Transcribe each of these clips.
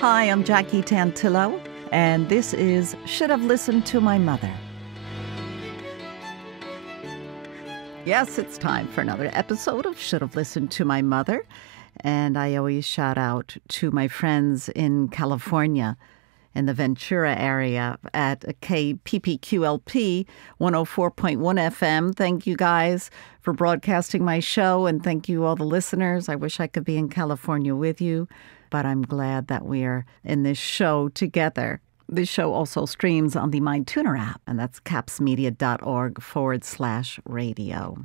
Hi, I'm Jackie Tantillo, and this is Should Have Listened to My Mother. Yes, it's time for another episode of Should Have Listened to My Mother, and I always shout out to my friends in California, in the Ventura area at KPPQLP 104.1 FM. Thank you guys for broadcasting my show, and thank you all the listeners. I wish I could be in California with you, but I'm glad that we are in this show together. This show also streams on the MyTuner app, and that's capsmedia.org/radio.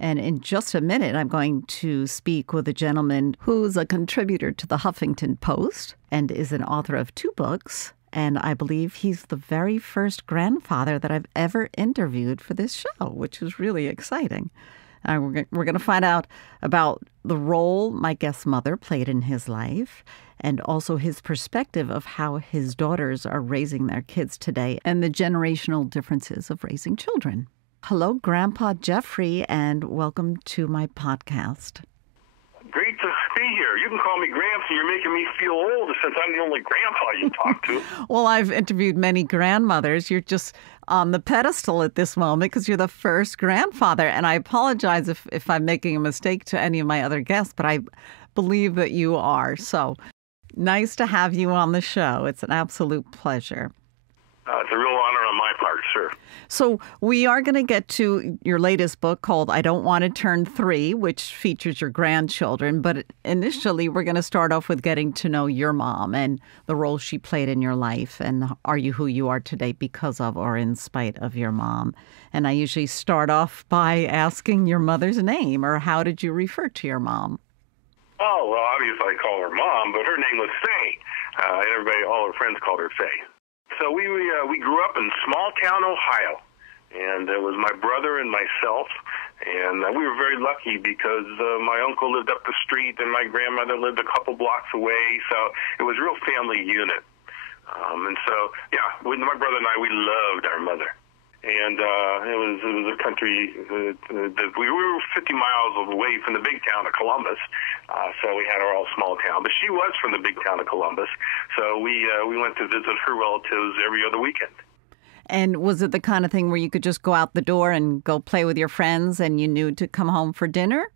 And in just a minute, I'm going to speak with a gentleman who's a contributor to the Huffington Post and is an author of 2 books. And I believe he's the very first grandfather that I've ever interviewed for this show, which is really exciting. We're going to find out about the role my guest mother played in his life and also his perspective of how his daughters are raising their kids today and the generational differences of raising children. Hello, Grandpa Jeffrey, and welcome to my podcast. Great to be here. You can call me Gramps, and you're making me feel old since I'm the only grandpa you talk to. Well, I've interviewed many grandmothers. You're just on the pedestal at this moment because you're the first grandfather. And I apologize if I'm making a mistake to any of my other guests, but I believe that you are. So nice to have you on the show. It's an absolute pleasure. It's a real honor on my part, sir. So we are going to get to your latest book called I Don't Want to Turn 3, which features your grandchildren. But initially, we're going to start off with getting to know your mom and the role she played in your life. And are you who you are today because of or in spite of your mom? And I usually start off by asking your mother's name, or how did you refer to your mom? Oh, well, obviously I call her Mom, but her name was Faye. And everybody, all her friends called her Faye. So we grew up in small town Ohio, and it was my brother and myself, and we were very lucky because my uncle lived up the street and my grandmother lived a couple blocks away, so it was a real family unit. And so, yeah, my brother and I, we loved our mother. And it was a country that we were 50 miles away from the big town of Columbus, so we had our all small town. But she was from the big town of Columbus, so we went to visit her relatives every other weekend. And was it the kind of thing where you could just go out the door and go play with your friends and you knew to come home for dinner?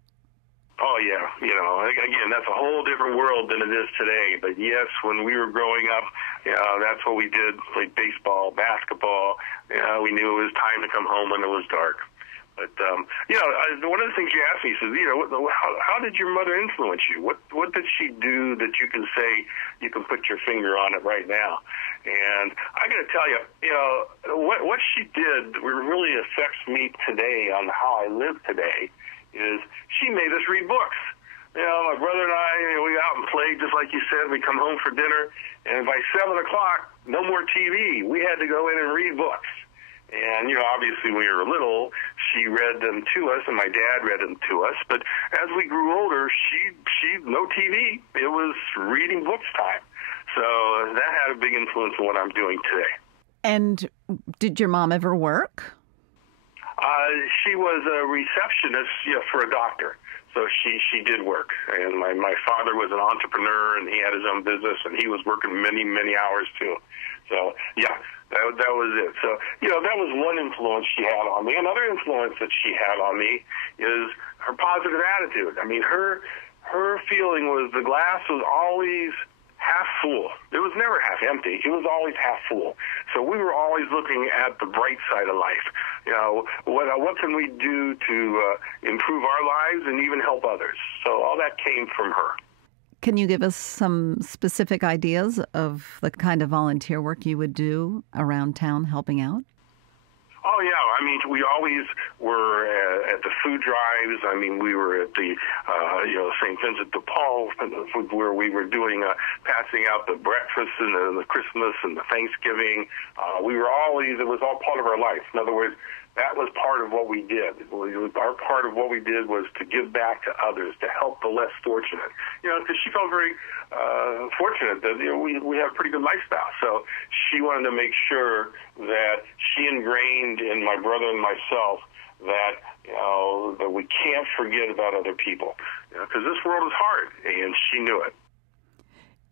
Oh, yeah. You know, again, that's a whole different world than it is today. But, yes, when we were growing up, that's what we did, played baseball, basketball. We knew it was time to come home when it was dark. But, one of the things you asked me is, how did your mother influence you? What did she do that you can say you can put your finger on it right now? And I got to tell you, what she did really affects me today on how I live today is she made us read books. My brother and I, we out and played, just like you said. We come home for dinner, and by 7 o'clock, no more TV. We had to go in and read books. And, obviously when we were little, she read them to us, and my dad read them to us. But as we grew older, she no TV. It was reading books time. So that had a big influence on what I'm doing today. And did your mom ever work? She was a receptionist for a doctor. So she did work. And my father was an entrepreneur, and he had his own business, and he was working many, many hours too. So, yeah, that was it. So, that was one influence she had on me. Another influence that she had on me is her positive attitude. I mean, her feeling was the glass was always half full. It was never half empty. It was always half full. So we were always looking at the bright side of life. What can we do to improve our lives and even help others? So all that came from her. Can you give us some specific ideas of the kind of volunteer work you would do around town helping out? Oh, yeah. I mean, we always were at the food drives. I mean, we were at the, St. Vincent de Paul, where we were doing, passing out the breakfast and the Christmas and the Thanksgiving. It was all part of our life. In other words, that was part of what we did. Our part of what we did was to give back to others, to help the less fortunate. Because she felt very fortunate that we have a pretty good lifestyle. So she wanted to make sure that she ingrained in my brother and myself that that we can't forget about other people. Because this world is hard, and she knew it.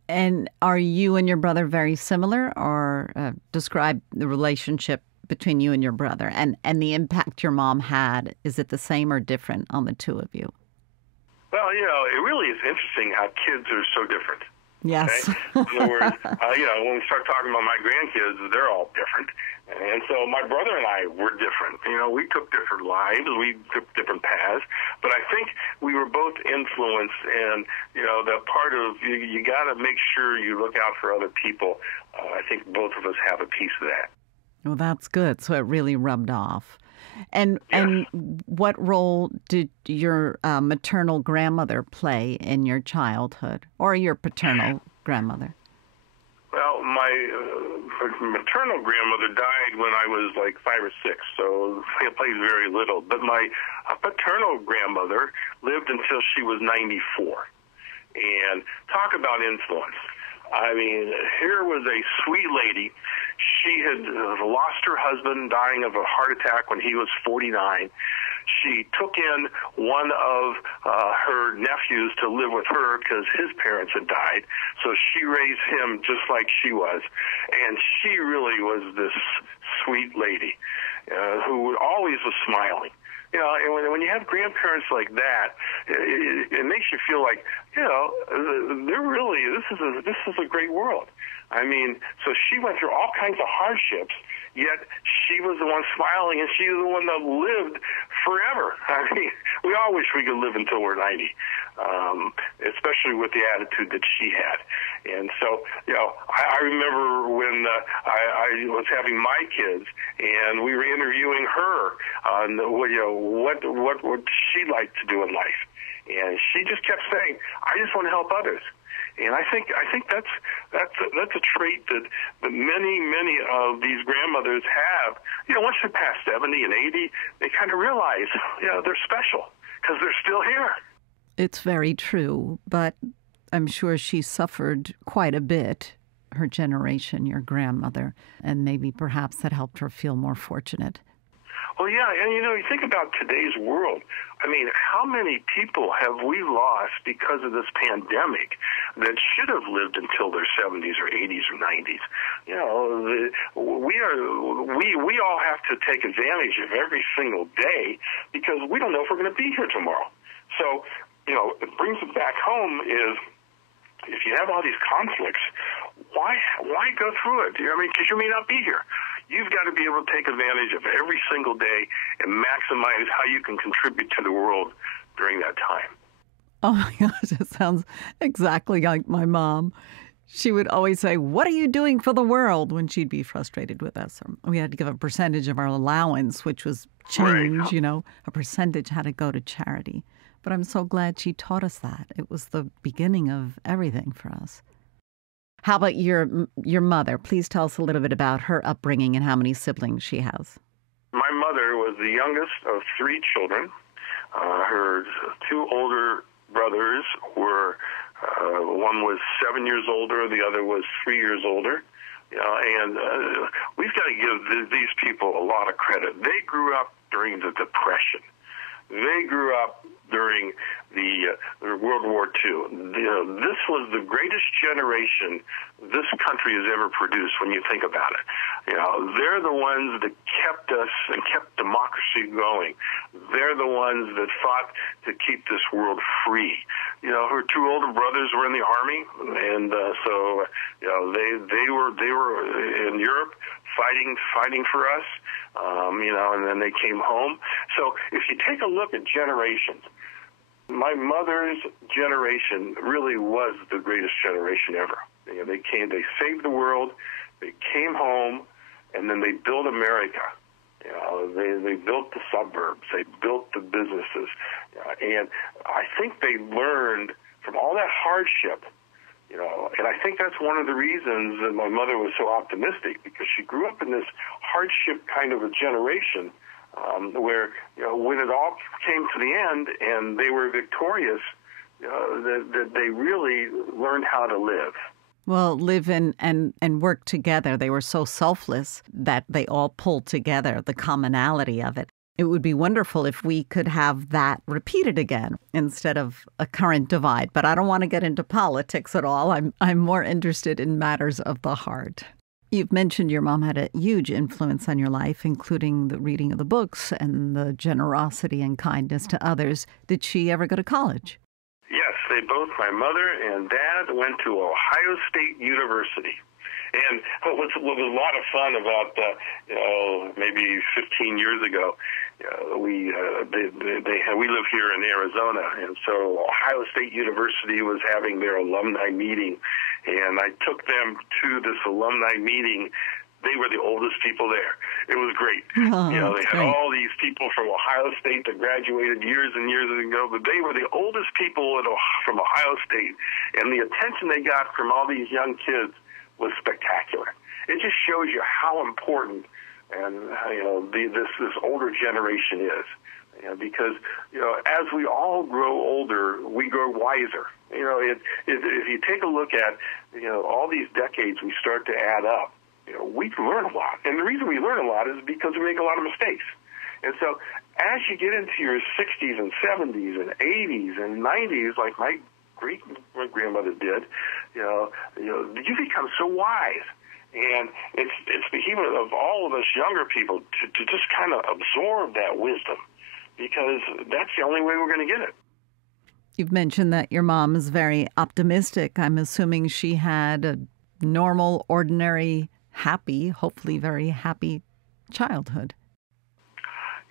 And are you and your brother very similar, or describe the relationship between you and your brother and the impact your mom had? Is it the same or different on the two of you? Well, it really is interesting how kids are so different. Yes. Okay? In other words, when we start talking about my grandkids, they're all different. And so my brother and I were different. We took different lives. We took different paths. But I think we were both influenced, and, that part of you got to make sure you look out for other people. I think both of us have a piece of that. Well, that's good. So it really rubbed off. And Yes. and what role did your maternal grandmother play in your childhood, or your paternal grandmother? Well, my maternal grandmother died when I was like 5 or 6, so it plays very little. But my paternal grandmother lived until she was 94. And talk about influence. I mean, here was a sweet lady. She had lost her husband, dying of a heart attack when he was 49. She took in one of her nephews to live with her because his parents had died. So she raised him just like she was. And she really was this sweet lady who always was smiling. And when you have grandparents like that, it makes you feel like, they're really, this is a great world. I mean, so she went through all kinds of hardships, yet she was the one smiling, and she was the one that lived forever. I mean, we all wish we could live until we're 90, especially with the attitude that she had. And so, I remember when I was having my kids, and we were interviewing her on what she liked to do in life, and she just kept saying, "I just want to help others." And I think that's a trait that many of these grandmothers have. Once they're past 70 and 80, they kind of realize, they're special because they're still here. It's very true, but I'm sure she suffered quite a bit, her generation, your grandmother, and maybe perhaps that helped her feel more fortunate. Well, yeah, and you think about today's world. I mean, how many people have we lost because of this pandemic that should have lived until their 70s or 80s or 90s? We all have to take advantage of every single day because we don't know if we're going to be here tomorrow. So, it brings it back home is if you have all these conflicts, why go through it? Because you may not be here. You've got to be able to take advantage of every single day and maximize how you can contribute to the world during that time. Oh my gosh, it sounds exactly like my mom. She would always say, "What are you doing for the world?" when she'd be frustrated with us. We had to give a percentage of our allowance, which was change, Right. A percentage had to go to charity. But I'm so glad she taught us that. It was the beginning of everything for us. How about your mother? Please tell us a little bit about her upbringing and how many siblings she has. My mother was the youngest of 3 children. Her 2 older brothers were, one was 7 years older, the other was 3 years older. And we've got to give these people a lot of credit. They grew up during the Depression. They grew up during the World War II. This was the greatest generation this country has ever produced when you think about it. They're the ones that kept us and kept democracy going. They're the ones that fought to keep this world free. Her 2 older brothers were in the Army, and so they were in Europe fighting for us. And then they came home. So if you take a look at generations, my mother's generation really was the greatest generation ever. They saved the world, they came home, and then they built America. They built the suburbs, they built the businesses, and I think they learned from all that hardship. And I think that's one of the reasons that my mother was so optimistic, because she grew up in this hardship kind of a generation where, when it all came to the end and they were victorious, that they really learned how to live. Well, live and work together. They were so selfless that they all pulled together, the commonality of it. It would be wonderful if we could have that repeated again instead of a current divide. But I don't want to get into politics at all. I'm more interested in matters of the heart. You've mentioned your mom had a huge influence on your life, including the reading of the books and the generosity and kindness to others. Did she ever go to college? Yes, they both, my mother and dad, went to Ohio State University. And what was a lot of fun about, maybe 15 years ago, we live here in Arizona, and so Ohio State University was having their alumni meeting, and I took them to this alumni meeting. They were the oldest people there. It was great. Oh, They had all these people from Ohio State that graduated years and years ago, but they were the oldest people from Ohio State, and the attention they got from all these young kids was spectacular. It just shows you how important this older generation is. Because as we all grow older, we grow wiser. If you take a look at all these decades, we start to add up. We learn a lot, and the reason we learn a lot is because we make a lot of mistakes. And so, as you get into your 60s and 70s and 80s and 90s, like my great-grandmother did, you become so wise. And it's behemoth of all of us younger people to just kind of absorb that wisdom, because that's the only way we're going to get it. You've mentioned that your mom is very optimistic. I'm assuming she had a normal, ordinary, happy, hopefully very happy childhood.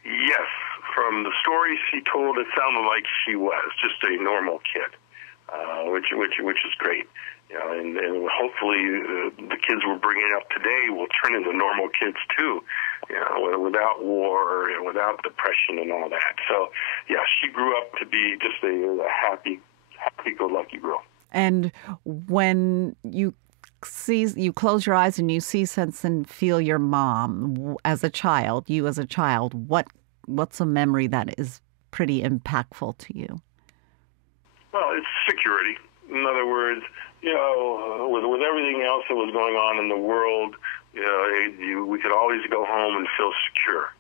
Yes. From the stories she told, it sounded like she was just a normal kid, which is great. And hopefully the kids we're bringing up today will turn into normal kids too, without war and without depression and all that. So, yeah, she grew up to be just a happy-go-lucky girl. And when you close your eyes and you see, sense, and feel your mom as a child, what's a memory that is pretty impactful to you? Well, it's security. In other words, with everything else that was going on in the world, we could always go home and feel secure.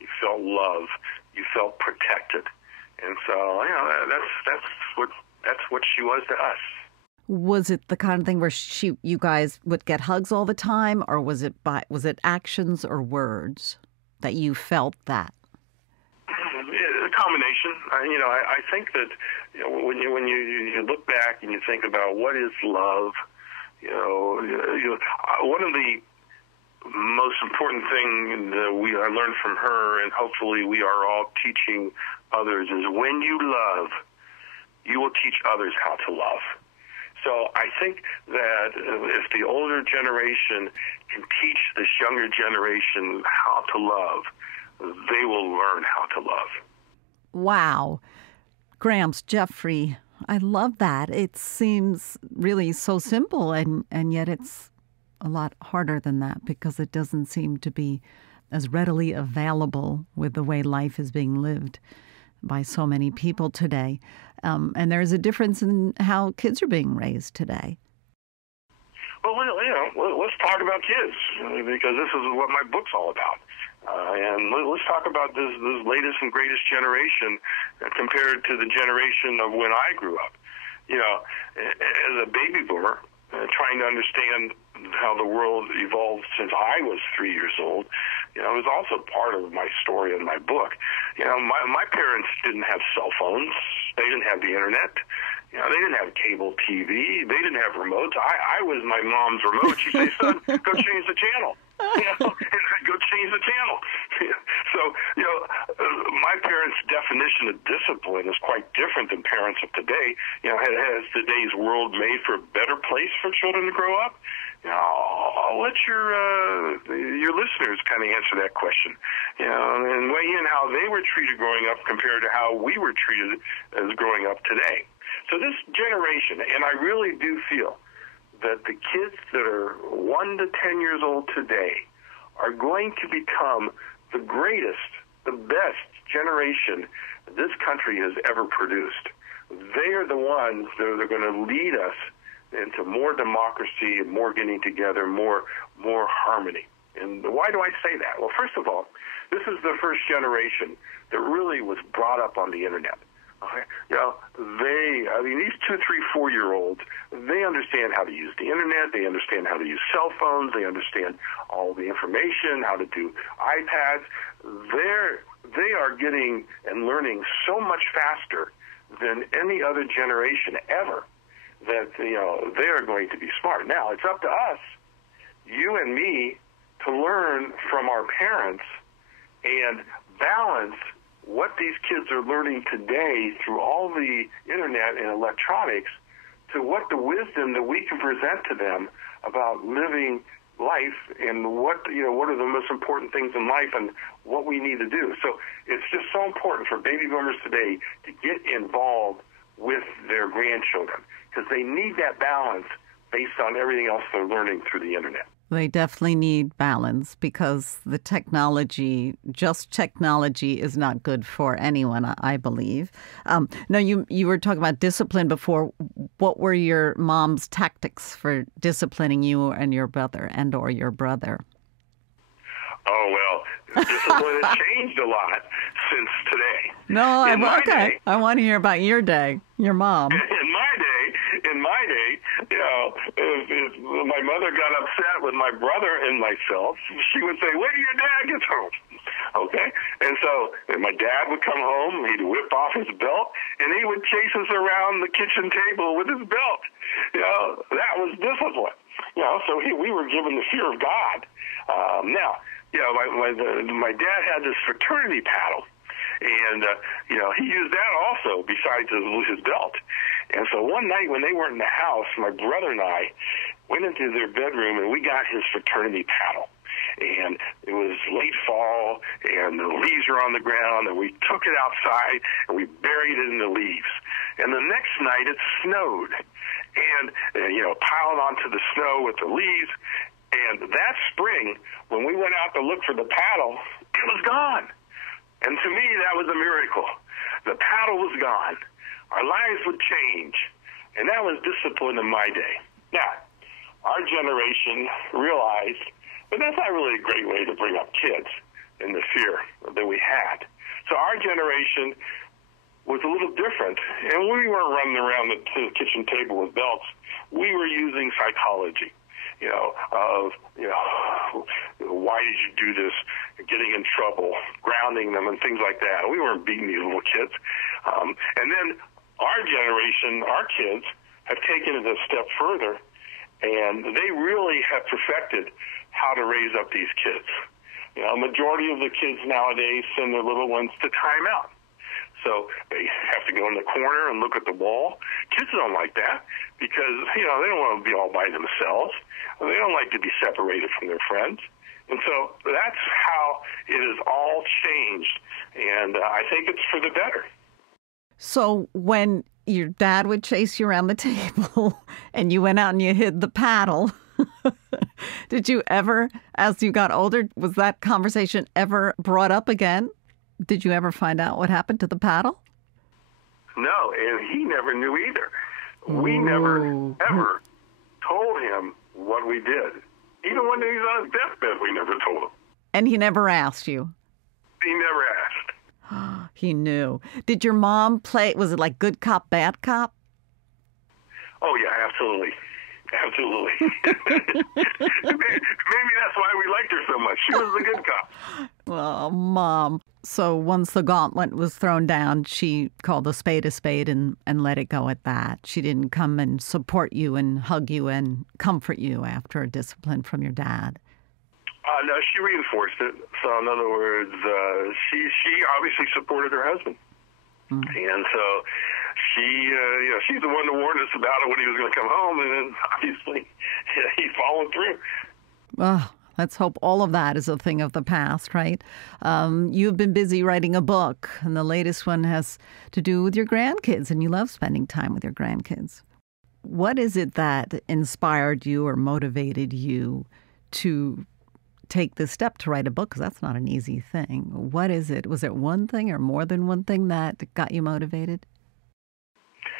You felt love. You felt protected. And so, that's what she was to us. Was it the kind of thing where you guys would get hugs all the time, or was it actions or words that you felt that? A combination. I think that when you look back and you think about what is love, one of the most important things that I learned from her, and hopefully we are all teaching others, is when you love, you will teach others how to love. So I think that if the older generation can teach this younger generation how to love, they will learn how to love. Wow. Gramps, Jeffrey, I love that. It seems really so simple, and yet it's a lot harder than that, because it doesn't seem to be as readily available with the way life is being lived by so many people today. And there's a difference in how kids are being raised today. Well, let's talk about kids, because this is what my book's all about. And let's talk about this latest and greatest generation compared to the generation of when I grew up. As a baby boomer, trying to understand how the world evolved since I was 3 years old, it was also part of my story in my book. My parents didn't have cell phones. They didn't have the internet. They didn't have cable TV. They didn't have remotes. I was my mom's remote. She'd say, "Son, go change the channel." And I'd go change the channel. So, my parents' definition of discipline is quite different than parents of today. Has today's world made for a better place for children to grow up? I'll let your listeners kind of answer that question, and weigh in how they were treated growing up compared to how we were treated as growing up today. So this generation, and I really do feel that the kids that are 1 to 10 years old today are going to become the greatest, the best generation this country has ever produced. They are the ones that are going to lead us into more democracy and more getting together, more harmony. And why do I say that? Well, first of all, this is the first generation that really was brought up on the internet. Okay? These 2, 3, 4-year-olds, they understand how to use the internet. They understand how to use cell phones. They understand all the information, how to do iPads. They are getting and learning so much faster than any other generation ever that, they are going to be smart. Now, it's up to us, you and me, to learn from our parents and balance what these kids are learning today through all the internet and electronics to what the wisdom that we can present to them about living life and what are the most important things in life and what we need to do. So it's just so important for baby boomers today to get involved with their grandchildren because they need that balance based on everything else they're learning through the internet. They definitely need balance because the technology is not good for anyone, I believe. Now, you were talking about discipline before. What were your mom's tactics for disciplining you and your brother or your brother? Oh, well, discipline has changed a lot since today. No, I want to hear about your day, your mom. In my day, if my mother got upset with my brother and myself, she would say, "Wait till your dad gets home." Okay? And so my dad would come home, he'd whip off his belt, and he would chase us around the kitchen table with his belt. That was discipline. So we were given the fear of God. My dad had this fraternity paddle. And, he used that also besides his belt. And so one night when they weren't in the house, my brother and I went into their bedroom and we got his fraternity paddle. And it was late fall and the leaves were on the ground and we took it outside and we buried it in the leaves. And the next night it snowed and, piled onto the snow with the leaves. And that spring, when we went out to look for the paddle, it was gone. And to me, that was a miracle. The paddle was gone. Our lives would change. And that was discipline in my day. Now, our generation realized that that's not really a great way to bring up kids in the fear that we had. So our generation was a little different. And we weren't running around the kitchen table with belts. We were using psychology. Why did you do this? Getting in trouble, grounding them, and things like that. We weren't beating these little kids. And then our generation, our kids, have taken it a step further, and they really have perfected how to raise up these kids. A majority of the kids nowadays send their little ones to timeout. So they have to go in the corner and look at the wall. Kids don't like that because, they don't want to be all by themselves. They don't like to be separated from their friends. And so that's how it has all changed. And I think it's for the better. So when your dad would chase you around the table and you went out and you hid the paddle, did you ever, as you got older, was that conversation ever brought up again? Did you ever find out what happened to the paddle? No, and he never knew either. We never, ever told him what we did. Even when he was on his deathbed, we never told him. And he never asked you? He never asked. He knew. Did your mom play, was it like good cop, bad cop? Oh, yeah, absolutely. Absolutely. Maybe that's why we liked her so much. She was a good cop. Well, Mom. So once the gauntlet was thrown down, she called a spade and let it go at that. She didn't come and support you and hug you and comfort you after a discipline from your dad. No, she reinforced it. So in other words, she obviously supported her husband. And so she's the one that warned us about it when he was going to come home, and then obviously he followed through. Well, let's hope all of that is a thing of the past, right? You've been busy writing a book, and the latest one has to do with your grandkids, and you love spending time with your grandkids. What is it that inspired you or motivated you to take this step to write a book? Because that's not an easy thing. What is it? Was it one thing or more than one thing that got you motivated?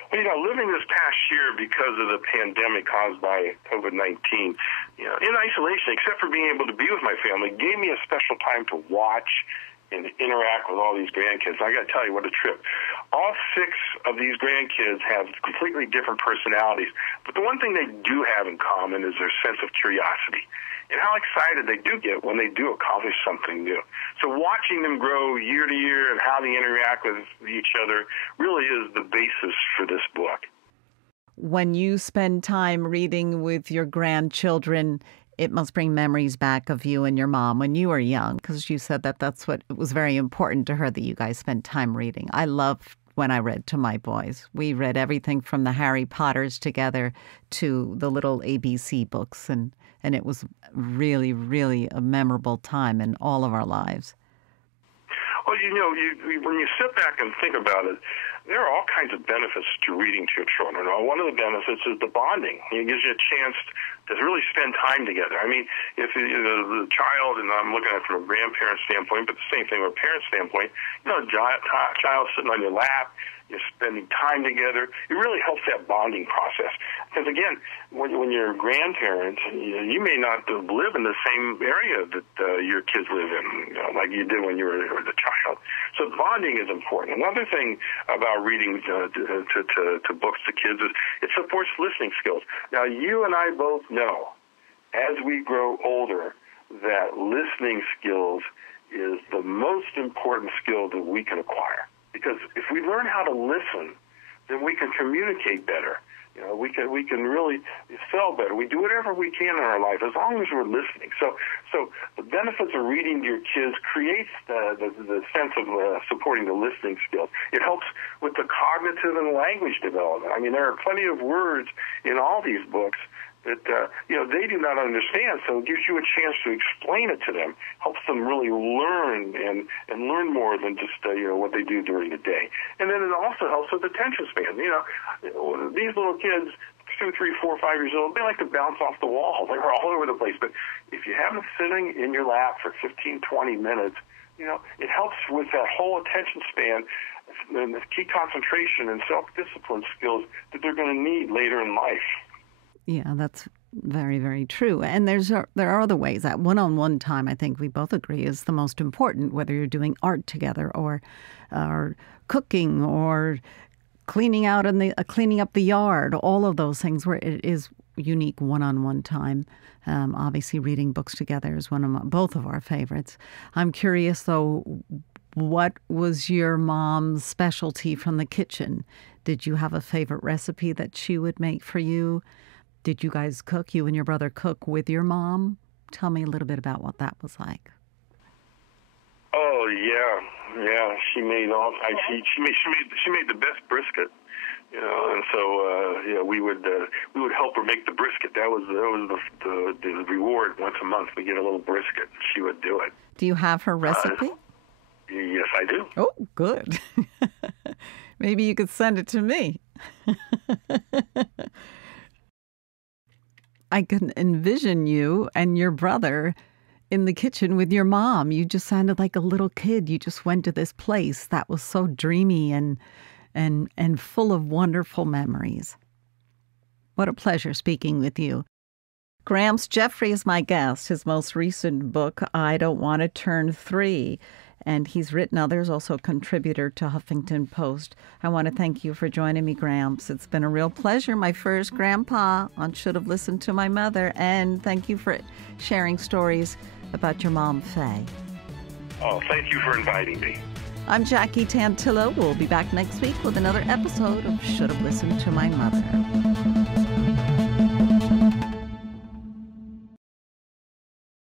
Well, living this past year because of the pandemic caused by COVID-19, in isolation, except for being able to be with my family, gave me a special time to watch and interact with all these grandkids. I got to tell you, what a trip. All 6 of these grandkids have completely different personalities, but the one thing they do have in common is their sense of curiosity and how excited they do get when they do accomplish something new. So watching them grow year to year and how they interact with each other really is the basis for this book. When you spend time reading with your grandchildren, it must bring memories back of you and your mom when you were young, because you said that that's what it was very important to her, that you guys spent time reading. I loved when I read to my boys. We read everything from the Harry Potters together to the little ABC books, and it was really, really a memorable time in all of our lives. Well, when you sit back and think about it, there are all kinds of benefits to reading to your children. One of the benefits is the bonding. It gives you a chance to really spend time together. I mean, if the child, and I'm looking at it from a grandparent standpoint, but the same thing from a parent standpoint, a child sitting on your lap, you're spending time together. It really helps that bonding process. Because again, when you're a grandparent, you may not live in the same area that your kids live in, like you did when you were a child. So bonding is important. Another thing about reading to books to kids is it supports listening skills. Now, you and I both know, as we grow older, that listening skills is the most important skill that we can acquire. Because if we learn how to listen, then we can communicate better. We can really sell better. We do whatever we can in our life as long as we're listening. So the benefits of reading to your kids creates the sense of supporting the listening skills. It helps with the cognitive and language development. I mean, there are plenty of words in all these books that they do not understand, so it gives you a chance to explain it to them, helps them really learn and learn more than just what they do during the day. And then it also helps with attention span. These little kids, 2, 3, 4, 5 years old, they like to bounce off the wall. They're all over the place. But if you have them sitting in your lap for 15, 20 minutes, it helps with that whole attention span and the key concentration and self-discipline skills that they're going to need later in life. Yeah, that's very, very true. And there are other ways. That one-on-one time, I think we both agree, is the most important, whether you're doing art together or cooking or cleaning up the yard, all of those things where it is unique one-on-one time. Obviously, reading books together is both of our favorites. I'm curious, though, what was your mom's specialty from the kitchen? Did you have a favorite recipe that she would make for you? Did you guys cook? You and your brother cook with your mom? Tell me a little bit about what that was like. Oh yeah. She made all. She made the best brisket, and so we would help her make the brisket. That was the reward. Once a month we get a little brisket. She would do it. Do you have her recipe? Yes, I do. Oh, good. Maybe you could send it to me. I can envision you and your brother in the kitchen with your mom. You just sounded like a little kid. You just went to this place that was so dreamy and full of wonderful memories. What a pleasure speaking with you. Gramps Jeffrey is my guest. His most recent book, I Don't Want to Turn 3. And he's written others, also a contributor to Huffington Post. I want to thank you for joining me, Gramps. It's been a real pleasure. My first grandpa on Should Have Listened to My Mother. And thank you for sharing stories about your mom, Faye. Oh, thank you for inviting me. I'm Jackie Tantillo. We'll be back next week with another episode of Should Have Listened to My Mother.